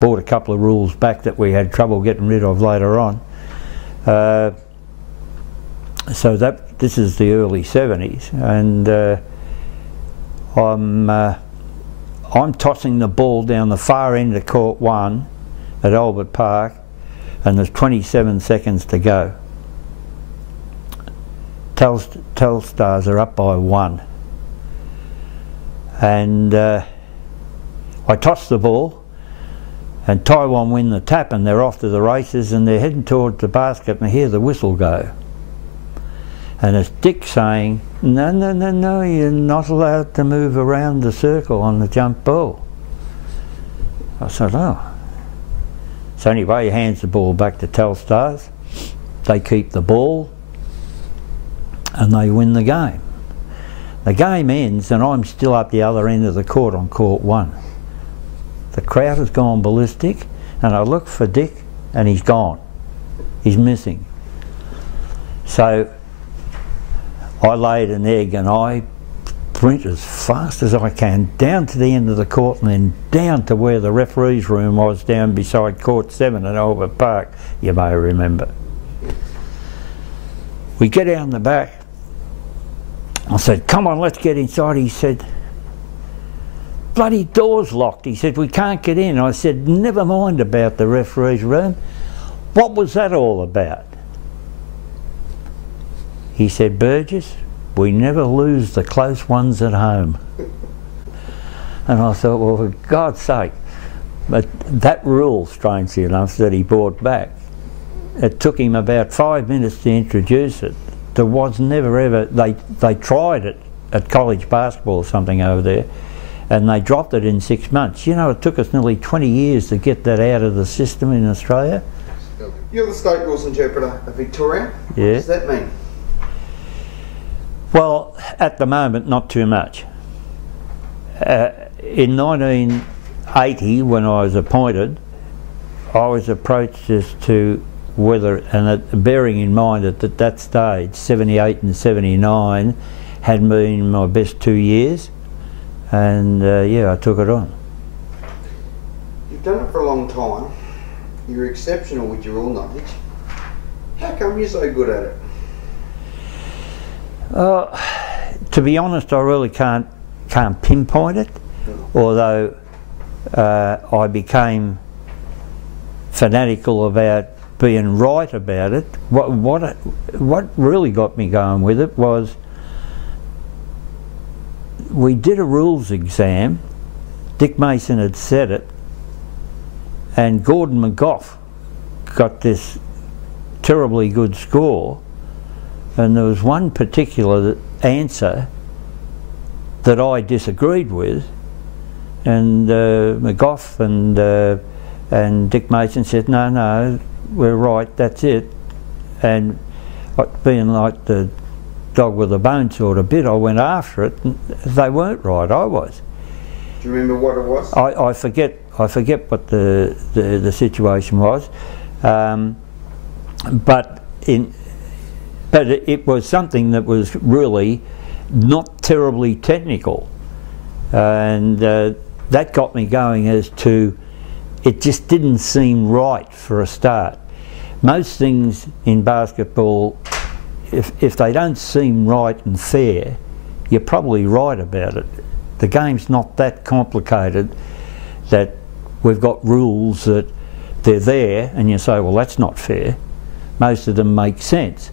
brought a couple of rules back that we had trouble getting rid of later on. So this is the early 70s, and I'm tossing the ball down the far end of court 1 at Albert Park, and there's 27 seconds to go. Telstars are up by 1, and I toss the ball, and Taiwan win the tap, and they're off to the races, and they're heading towards the basket, and I hear the whistle go. And it's Dick saying, no, no, no, no, you're not allowed to move around the circle on the jump ball. I said, oh. So anyway, he hands the ball back to Telstars. They keep the ball, and they win the game. The game ends, and I'm still up the other end of the court on court 1. The crowd has gone ballistic, and I look for Dick, and he's gone. He's missing. So I laid an egg, and I sprint as fast as I can down to the end of the court, and then down to where the referee's room was, down beside court 7 at Albert Park, you may remember. We get out in the back. I said, come on, let's get inside. He said, bloody door's locked. He said, we can't get in. I said, never mind about the referee's room. What was that all about? He said, Burgess, we never lose the close ones at home. And I thought, well, for God's sake. But that rule, strangely enough, that he brought back, it took him about 5 minutes to introduce it. There was never ever, they tried it at college basketball or something over there, and they dropped it in 6 months. You know, it took us nearly 20 years to get that out of the system in Australia. You're the state rules interpreter of Victoria. Yeah. What does that mean? Well, at the moment, not too much. In 1980, when I was appointed, I was approached as to whether, and bearing in mind that at that stage, 78 and 79, had been my best 2 years, and yeah, I took it on. You've done it for a long time. You're exceptional with your rule knowledge. How come you're so good at it? To be honest, I really can't pinpoint it, although I became fanatical about being right about it. What really got me going with it was, we did a rules exam. Dick Mason had said it, and Gordon McGough got this terribly good score, and there was one particular answer that I disagreed with, and McGough and Dick Mason said, no, no, we're right, that's it. And being like the dog with a bone sort of bit, I went after it, and they weren't right, I was. Do you remember what it was? I forget what the situation was, but it was something that was really not terribly technical, and that got me going as to, it just didn't seem right for a start. Most things in basketball, if they don't seem right and fair, you're probably right about it. The game's not that complicated that we've got rules that they're there and you say, well, that's not fair. Most of them make sense.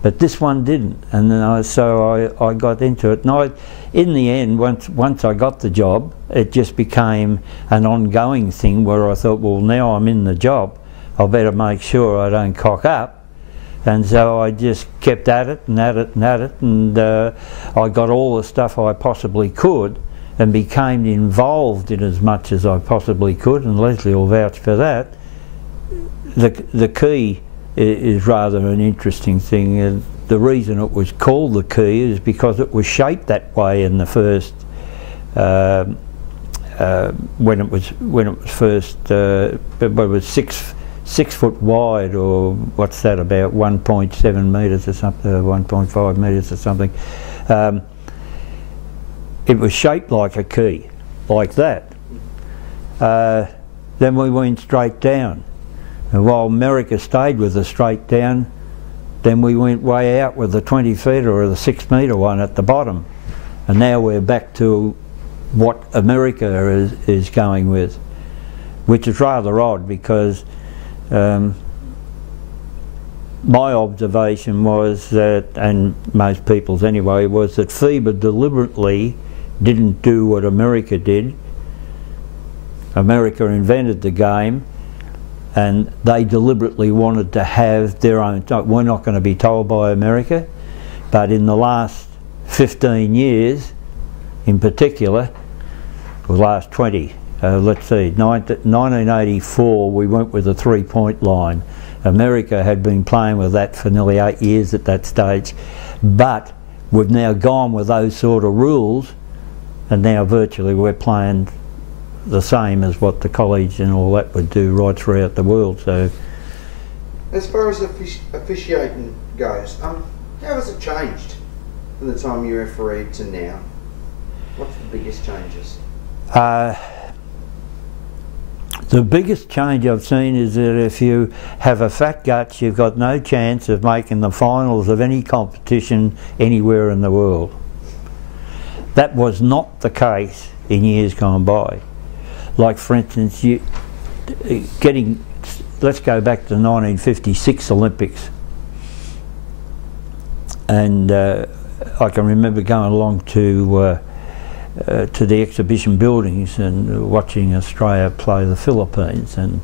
But this one didn't, and then so I got into it. And in the end, once I got the job, it just became an ongoing thing where I thought, well, now I'm in the job, I better make sure I don't cock up. And so I just kept at it and at it and at it, and I got all the stuff I possibly could and became involved in as much as I possibly could, and Leslie will vouch for that. The key is rather an interesting thing. The reason it was called the key is because it was shaped that way in the first, when it was first, it was six foot wide, or what's that, about 1.7 metres or something, 1.5 metres or something. It was shaped like a key, like that. then we went straight down. And while America stayed with the straight down, then we went way out with the 20 feet or the 6 metre one at the bottom. And now we're back to what America is going with, which is rather odd because my observation was that, and most people's anyway, was that FIBA deliberately didn't do what America did. America invented the game and they deliberately wanted to have their own. We're not going to be told by America, but in the last 15 years in particular, the last 20, let's see, 1984 we went with a 3-point line. America had been playing with that for nearly 8 years at that stage, but we've now gone with those sort of rules, and now virtually we're playing the same as what the college and all that would do right throughout the world. So, as far as officiating goes, how has it changed from the time you refereed to now? What's the biggest changes? The biggest change I've seen is that if you have a fat gut, you've got no chance of making the finals of any competition anywhere in the world. That was not the case in years gone by. Like for instance, let's go back to the 1956 Olympics. And I can remember going along to the exhibition buildings and watching Australia play the Philippines, and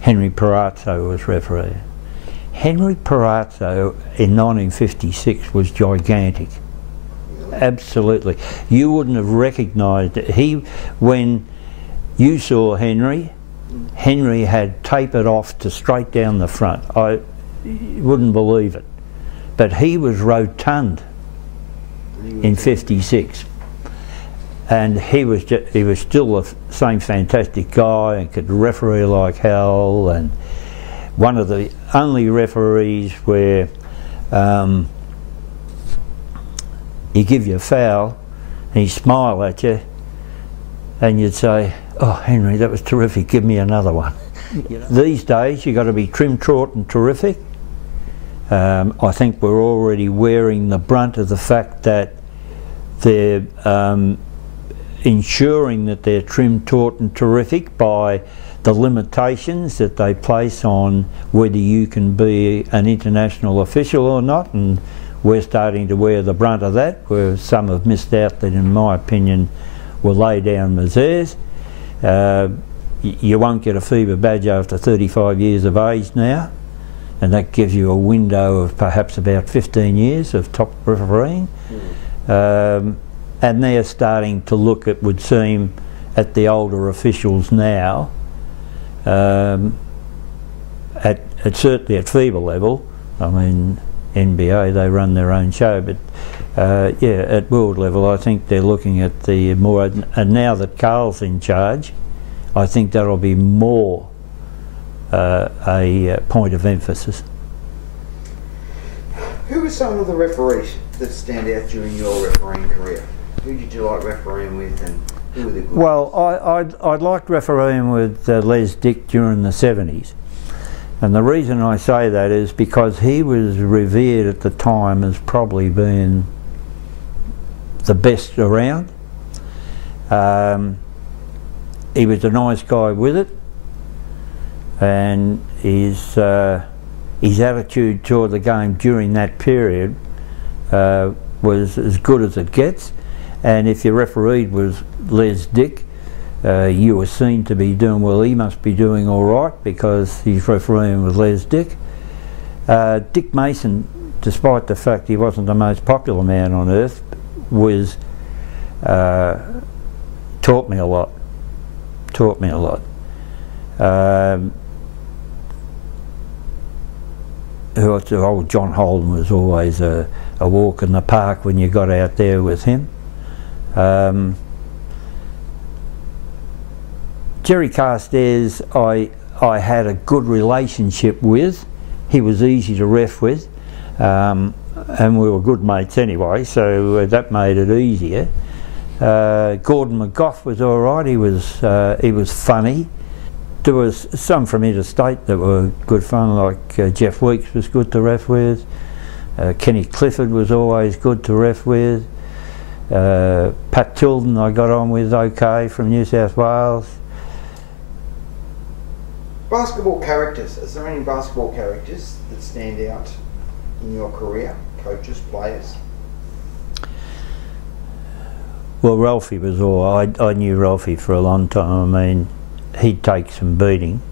Henry Perazzo was referee. Henry Perazzo in 1956 was gigantic. Absolutely. You wouldn't have recognised it. When you saw Henry had tapered off to straight down the front. I wouldn't believe it. But he was rotund in 56. And he was still the same fantastic guy and could referee like hell, and one of the only referees where he give you a foul and he'd smile at you and you'd say, "Oh Henry, that was terrific, give me another one." You know? These days you've got to be trim, trot and terrific. I think we're already wearing the brunt of the fact that they're ensuring that they're trim, taut and terrific by the limitations that they place on whether you can be an international official or not, and we're starting to wear the brunt of that, where some have missed out that in my opinion will lay down misères. You won't get a FIBA badge after 35 years of age now, and that gives you a window of perhaps about 15 years of top refereeing. And they're starting to look, it would seem, at the older officials now, certainly at FIBA level. I mean, NBA, they run their own show, but yeah, at world level I think they're looking at the more, and now that Carl's in charge, I think that'll be more a point of emphasis. Who were some of the referees that stand out during your refereeing career? Who did you like refereeing with, and who were the good ones? Well, I liked refereeing with Les Dick during the 70s. And the reason I say that is because he was revered at the time as probably being the best around. He was a nice guy with it, and his attitude toward the game during that period was as good as it gets. And if your referee was Les Dick, you were seen to be doing, well, he must be doing all right because he's refereeing with Les Dick. Dick Mason, despite the fact he wasn't the most popular man on earth, was taught me a lot. Old John Holden was always a walk in the park when you got out there with him. Jerry Carstairs I had a good relationship with. He was easy to ref with, and we were good mates anyway, so that made it easier. Gordon McGough was all right. He was funny. there was some from interstate that were good fun, like Jeff Weeks was good to ref with. Kenny Clifford was always good to ref with. Pat Tilden I got on with okay from New South Wales. Basketball characters. Is there any basketball characters that stand out in your career? Coaches, players? Well, Ralphie was I knew Ralphie for a long time. I mean, he'd take some beating.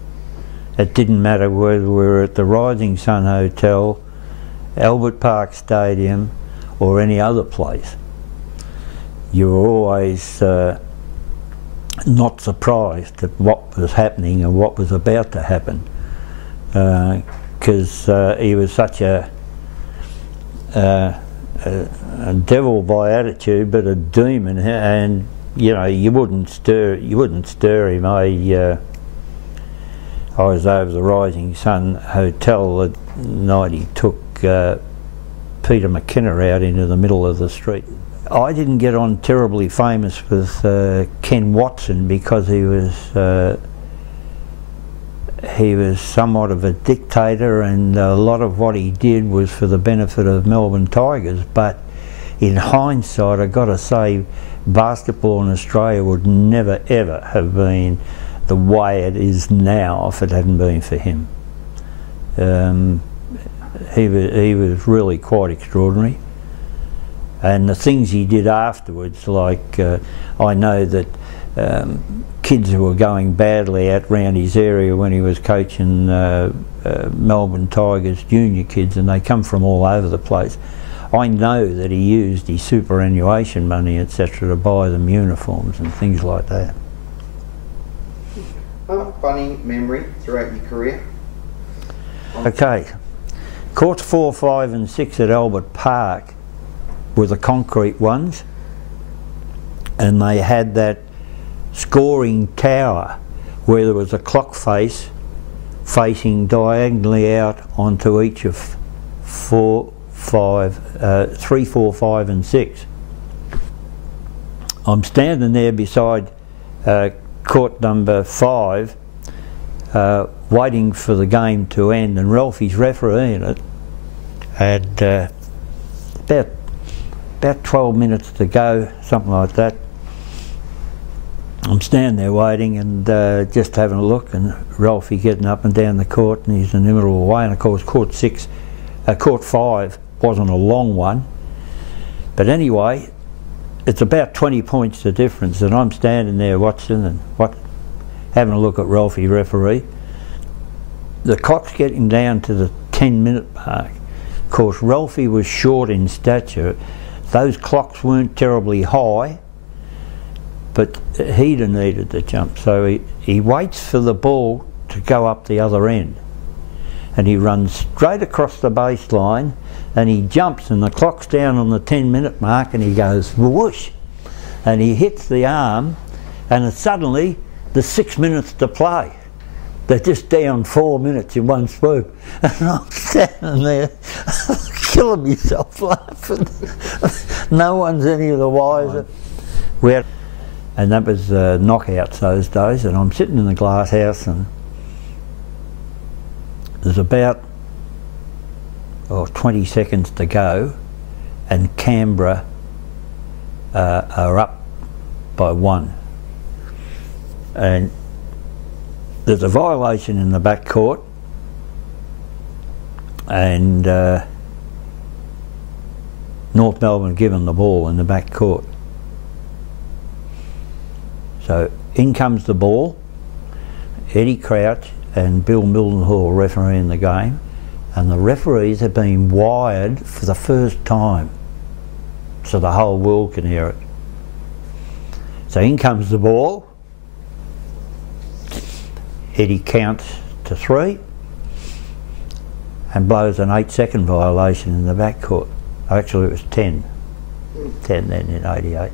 It didn't matter whether we were at the Rising Sun Hotel, Albert Park Stadium or any other place. You were always not surprised at what was happening and what was about to happen, because he was such a devil by attitude, but a demon, and you know you wouldn't stir him. I was over the Rising Sun Hotel the night he took Peter McKenna out into the middle of the street. I didn't get on terribly famous with Ken Watson because he was somewhat of a dictator, and a lot of what he did was for the benefit of Melbourne Tigers. But in hindsight, I've got to say, basketball in Australia would never ever have been the way it is now if it hadn't been for him. He was really quite extraordinary. And the things he did afterwards, like I know that kids who were going badly out round his area when he was coaching Melbourne Tigers junior kids, and they come from all over the place. I know that he used his superannuation money, etc., to buy them uniforms and things like that. Funny memory throughout your career? Okay, courts 4, 5 and 6 at Albert Park were the concrete ones, and they had that scoring tower where there was a clock face facing diagonally out onto each of 3, 4, 5 and 6. I'm standing there beside court number 5 waiting for the game to end, and Ralphie's refereeing it, and about 12 minutes to go, something like that. I'm standing there waiting and just having a look, and Ralphie getting up and down the court, and he's in the middle of the way. And of course, court 5 wasn't a long one, but anyway, it's about 20 points the difference, and I'm standing there watching and having a look at Ralphie referee. The clock's getting down to the 10-minute mark. Of course, Ralphie was short in stature. Those clocks weren't terribly high, but he'd have needed the jump. So he waits for the ball to go up the other end, and he runs straight across the baseline, and he jumps, and the clock's down on the 10-minute mark, and he goes whoosh, and he hits the arm, and suddenly there's 6 minutes to play. They're just down 4 minutes in one swoop, and I'm standing there killing myself laughing. No one's any of the wiser. And that was knockouts those days, and I'm sitting in the glass house, and there's about 20 seconds to go, and Canberra are up by 1. And there's a violation in the back court, and North Melbourne given the ball in the back court. So in comes the ball, Eddie Crouch and Bill Mildenhall refereeing the game, and the referees have been wired for the first time, so the whole world can hear it. So in comes the ball, Eddie counts to 3 and blows an 8-second violation in the back court. Actually it was 10 then in 88.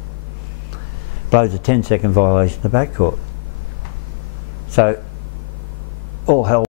Blows a 10-second violation in the back court. So all hell